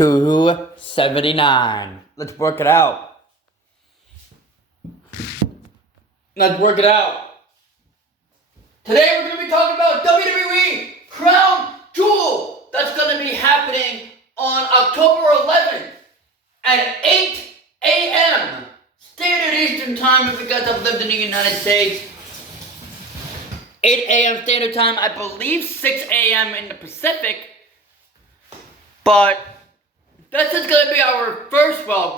279. Let's work it out. Today we're going to be talking about WWE Crown Jewel. That's going to be happening on October 11th at 8 a.m. Standard Eastern Time if you guys have lived in the United States. 8 a.m. Standard Time, I believe 6 a.m. in the Pacific. But this is going to be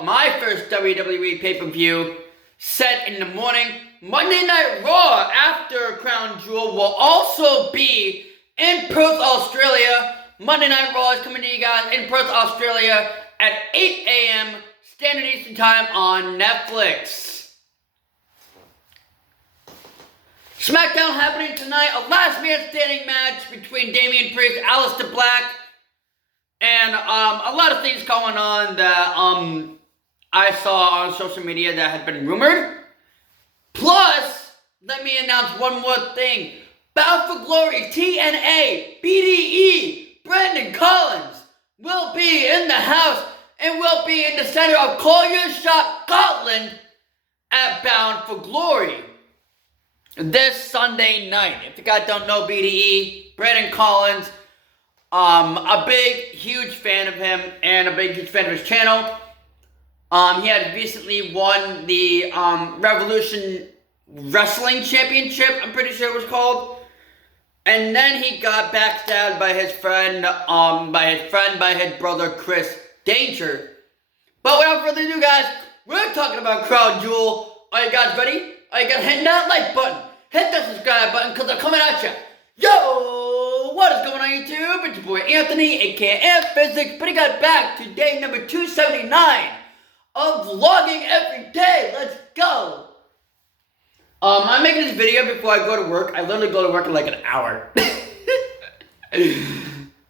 my first WWE pay-per-view set in the morning. Monday Night Raw after Crown Jewel will also be in Perth, Australia. Monday Night Raw is coming to you guys in Perth, Australia at 8 a.m. Standard Eastern Time on Netflix. SmackDown happening tonight, a last man standing match between Damian Priest, Aleister Black, and a lot of things going on that I saw on social media that had been rumored. Plus, let me announce one more thing. Bound for Glory, TNA, BDE, Brandon Collins will be in the house and will be in the center of Collier's Shop, Scotland at Bound for Glory this Sunday night. If you guys don't know BDE, Brandon Collins, a big, huge fan of him and a big, huge fan of his channel. He had recently won the Revolution Wrestling Championship, I'm pretty sure it was called. And then he got backstabbed by his brother Chris Danger. But without further ado, guys, we're talking about Crown Jewel. Are you guys ready? Are you gonna hit that like button? Hit that subscribe button because I'm coming at you. Yo, what is going on YouTube? It's your boy Anthony, aka Physics, putting us back to day number 279 of vlogging every day. Let's go. I'm making this video before I go to work. I literally go to work in like an hour.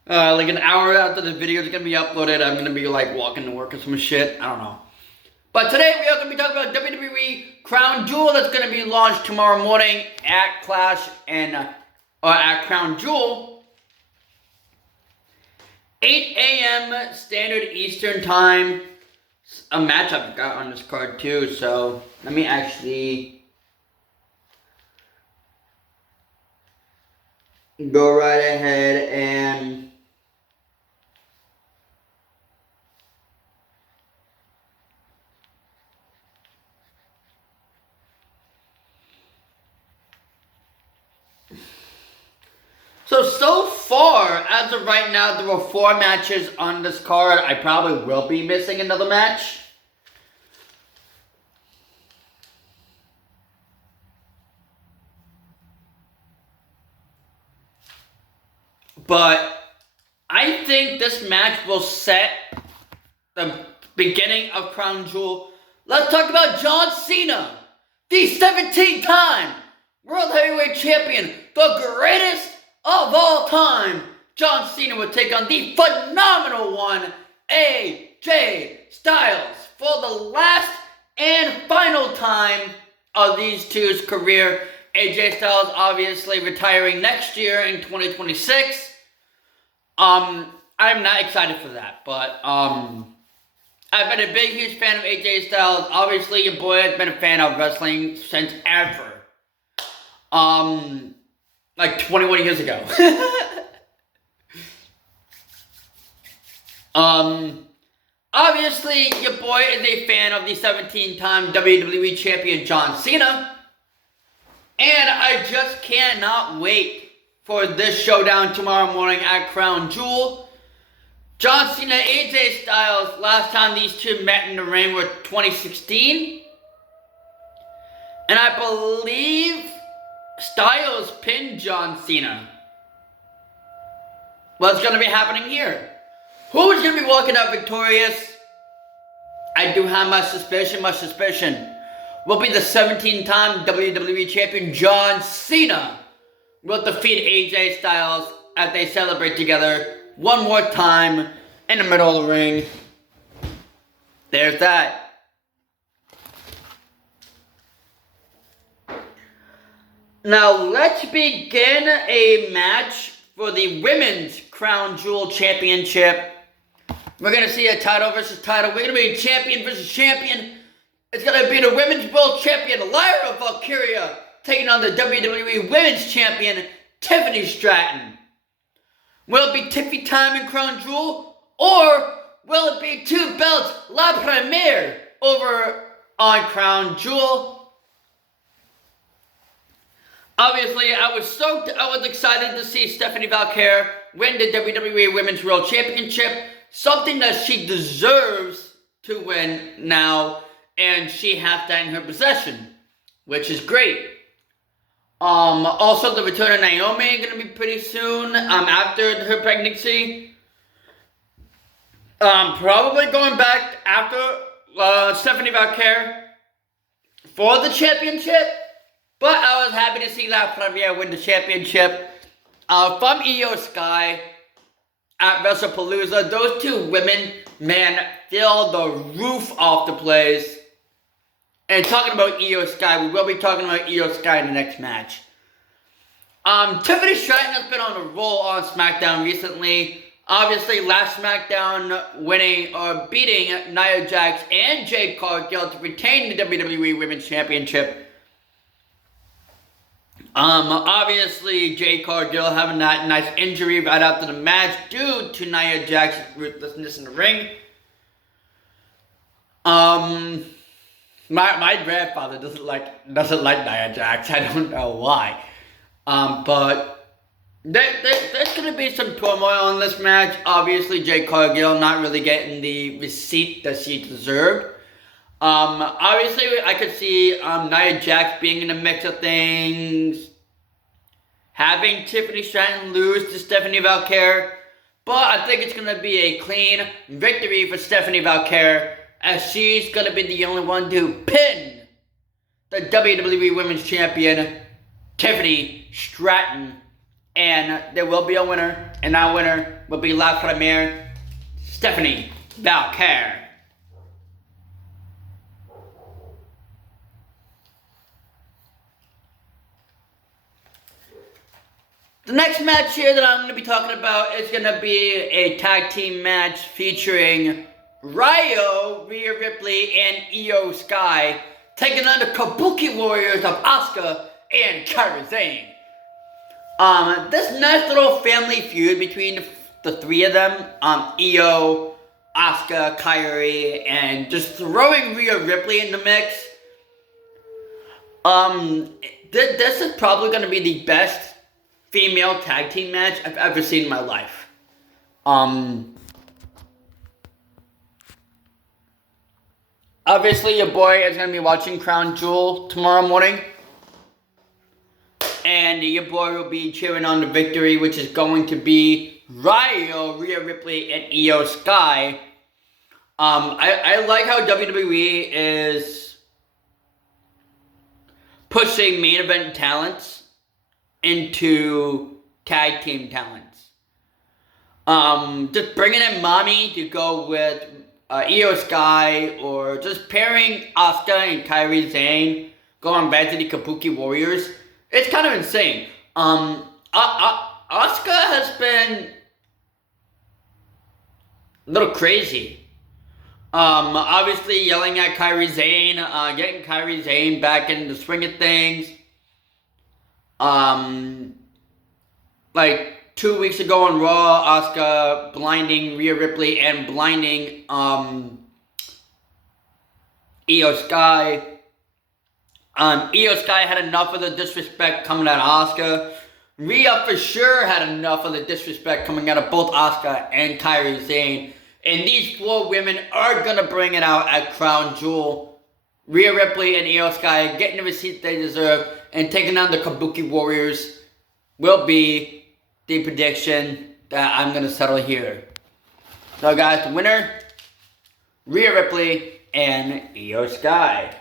Like an hour after the video is gonna be uploaded, I'm gonna be like walking to work or some shit. I don't know. But today we are gonna be talking about WWE Crown Jewel that's gonna be launched tomorrow morning at Clash and at Crown Jewel. 8 a.m. Standard Eastern Time. A match I've got on this card too, so let me actually go right ahead and So far, as of right now, there were 4 matches on this card. I probably will be missing another match. But I think this match will set the beginning of Crown Jewel. Let's talk about John Cena, the 17-time World Heavyweight Champion, the greatest of all time. John Cena would take on the phenomenal one, AJ Styles, for the last and final time of these two's career. AJ Styles obviously retiring next year in 2026. I'm not excited for that, but I've been a big, huge fan of AJ Styles. Obviously, your boy has been a fan of wrestling since ever. Like 21 years ago. Obviously, your boy is a fan of the 17-time WWE Champion John Cena. And I just cannot wait for this showdown tomorrow morning at Crown Jewel. John Cena, AJ Styles, last time these two met in the ring were 2016. And I believe Styles pinned John Cena. What's going to be happening here? Who's going to be walking out victorious? I do have my suspicion will be the 17-time WWE Champion John Cena will defeat AJ Styles as they celebrate together one more time in the middle of the ring. There's that. Now let's begin a match for the Women's Crown Jewel Championship We're going to see a title versus title. We're going to be a champion versus champion. It's going to be the Women's World Champion, Lyra Valkyria, taking on the WWE Women's Champion, Tiffany Stratton. Will it be Tiffy time in Crown Jewel? Or will it be two belts, La Premiere, over on Crown Jewel? Obviously, I was excited to see Stephanie Valkyria win the WWE Women's World Championship, something that she deserves to win now, and she has that in her possession, which is great. Also, the return of Naomi is going to be pretty soon, after her pregnancy. Probably going back after Stephanie Valkyria for the championship, but I was happy to see La Premiere win the championship. From Iyo Sky at WrestlePalooza, those two women, man, filled the roof off the place. And talking about Iyo Sky, we will be talking about Iyo Sky in the next match. Tiffany Stratton has been on a roll on SmackDown recently. Obviously, last SmackDown beating Nia Jax and Jade Cargill to retain the WWE Women's Championship. Obviously, Jade Cargill having that nice injury right after the match due to Nia Jax's ruthlessness in the ring. My grandfather doesn't like Nia Jax. I don't know why. But there's gonna be some turmoil in this match. Obviously, Jade Cargill not really getting the receipt that she deserved. Obviously, I could see Nia Jax being in the mix of things, having Tiffany Stratton lose to Stephanie Valkyria, but I think it's gonna be a clean victory for Stephanie Valkyria, as she's going to be the only one to pin the WWE Women's Champion, Tiffany Stratton. And there will be a winner, and that winner will be La Premiere, Stephanie Valkyria. The next match here that I'm going to be talking about is going to be a tag team match featuring Ryo, Rhea Ripley, and Iyo Sky taking on the Kabuki Warriors of Asuka and Kairi Sane. This nice little family feud between the three of them, Iyo, Asuka, Kairi, and just throwing Rhea Ripley in the mix. This is probably going to be the best female tag team match I've ever seen in my life. Obviously, your boy is going to be watching Crown Jewel tomorrow morning. And your boy will be cheering on the victory, which is going to be Ryo, Rhea Ripley, and Iyo Sky. I like how WWE is pushing main event talents into tag team talents. Just bringing in Mommy to go with Iyo Sky, or just pairing Asuka and Kairi Sane, going back to the Kabuki Warriors. It's kind of insane. Asuka has been a little crazy. Obviously yelling at Kairi Sane, getting Kairi Sane back in the swing of things. Like 2 weeks ago on Raw, Asuka blinding Rhea Ripley and blinding Iyo Sky. Iyo Sky had enough of the disrespect coming out of Asuka. Rhea for sure had enough of the disrespect coming out of both Asuka and Kairi Sane. And these four women are going to bring it out at Crown Jewel. Rhea Ripley and Iyo Sky getting the receipt they deserve and taking on the Kabuki Warriors will be the prediction that I'm going to settle here. So guys, the winner, Rhea Ripley and Iyo Sky.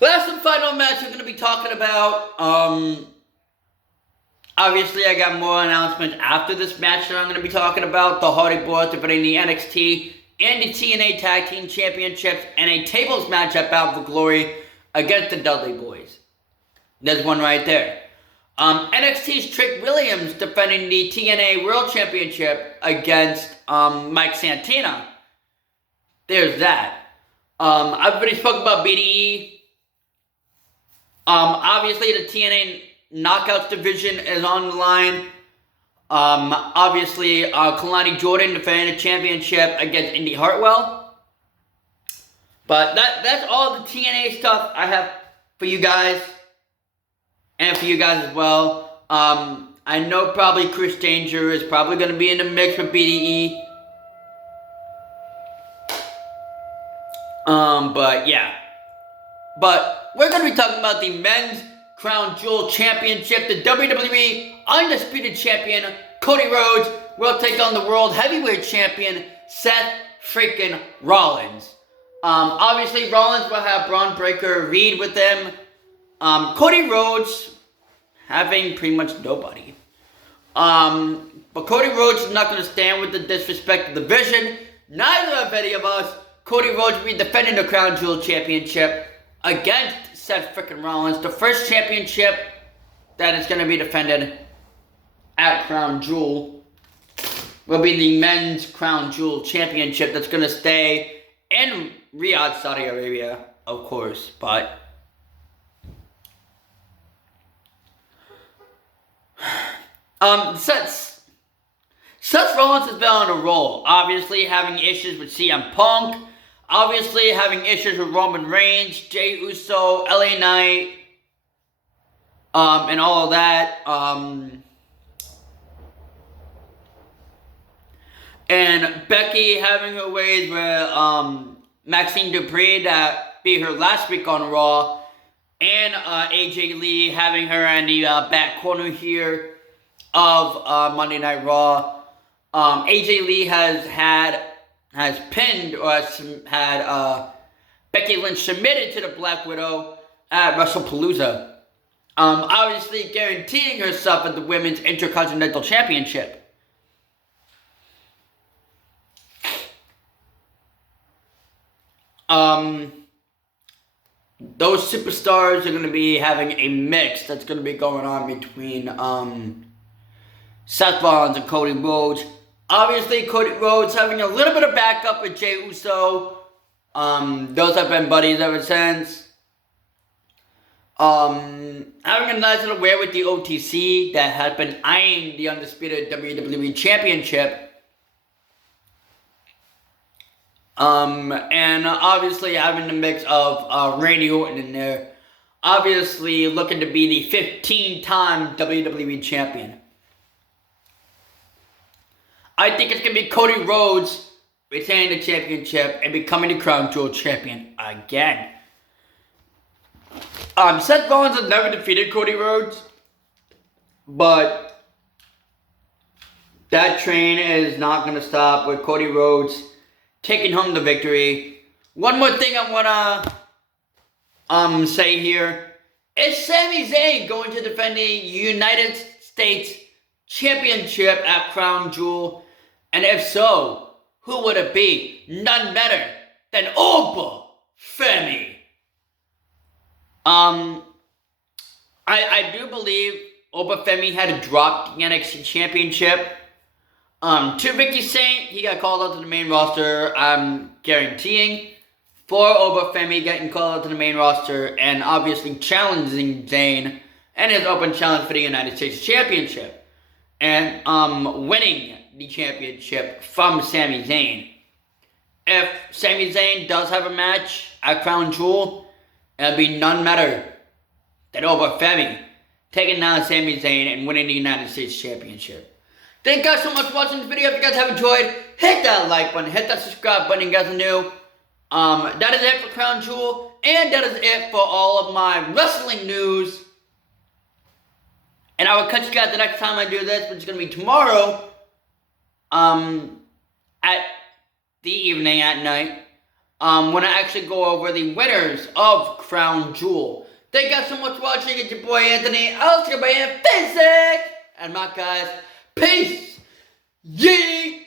Last and final match we're going to be talking about. Obviously, I got more announcements after this match that I'm going to be talking about. The Hardy Boys defending the NXT and the TNA Tag Team Championships and a tables match at Bound for Glory against the Dudley Boys. There's one right there. NXT's Trick Williams defending the TNA World Championship against Mike Santana. There's that. I've already spoken about BDE. Obviously, the TNA Knockouts division is on the line. Obviously, Kalani Jordan defending the championship against Indy Hartwell. But that's all the TNA stuff I have for you guys. And for you guys as well. I know probably Chris Danger is probably going to be in the mix with BDE. But yeah. But we're going to be talking about the Men's Crown Jewel Championship. The WWE Undisputed Champion, Cody Rhodes, will take on the World Heavyweight Champion, Seth freaking Rollins. Obviously, Rollins will have Braun Breaker Reed with him. Cody Rhodes having pretty much nobody. But Cody Rhodes is not going to stand with the disrespect of the division. Neither of any of us. Cody Rhodes will be defending the Crown Jewel Championship against Seth freaking Rollins. The first championship that is going to be defended at Crown Jewel will be the Men's Crown Jewel Championship that's going to stay in Riyadh, Saudi Arabia, of course, but Seth Rollins has been on a roll. Obviously, having issues with CM Punk. Obviously, having issues with Roman Reigns, Jey Uso, LA Knight, and all of that. And Becky having her ways with Maxine Dupree that beat her last week on Raw. And AJ Lee having her in the back corner here of Monday Night Raw. AJ Lee has pinned or had Becky Lynch submitted to the Black Widow at WrestlePalooza. Obviously guaranteeing herself at the Women's Intercontinental Championship. Those superstars are going to be having a mix that's going to be going on between Seth Rollins and Cody Rhodes. Obviously, Cody Rhodes having a little bit of backup with Jey Uso. Those have been buddies ever since. Having a nice little wear with the OTC that has been eyeing the undisputed WWE Championship. And obviously having the mix of Randy Orton in there. Obviously looking to be the 15-time WWE Champion. I think it's going to be Cody Rhodes retaining the championship and becoming the Crown Jewel Champion again. Seth Rollins has never defeated Cody Rhodes, but that train is not going to stop with Cody Rhodes taking home the victory. One more thing I want to say here. Is Sami Zayn going to defend the United States Championship at Crown Jewel? And if so, who would it be? None better than Oba Femi. I do believe Oba Femi had to drop the NXT Championship to Ricky Saint. He got called out to the main roster. I'm guaranteeing for Oba Femi getting called out to the main roster and obviously challenging Zayn and his open challenge for the United States Championship. And winning the championship from Sami Zayn. If Sami Zayn does have a match at Crown Jewel, it'll be none better than Oba Femi taking down Sami Zayn and winning the United States Championship. Thank you guys so much for watching this video. If you guys have enjoyed, hit that like button, hit that subscribe button if you guys are new. That is it for Crown Jewel, and that is it for all of my wrestling news. And I will catch you guys the next time I do this, which is going to be tomorrow, at the evening, at night, when I actually go over the winners of Crown Jewel. Thank you guys so much for watching. It's your boy Anthony. I'll see you by Physics. And my guys, peace. Yeet.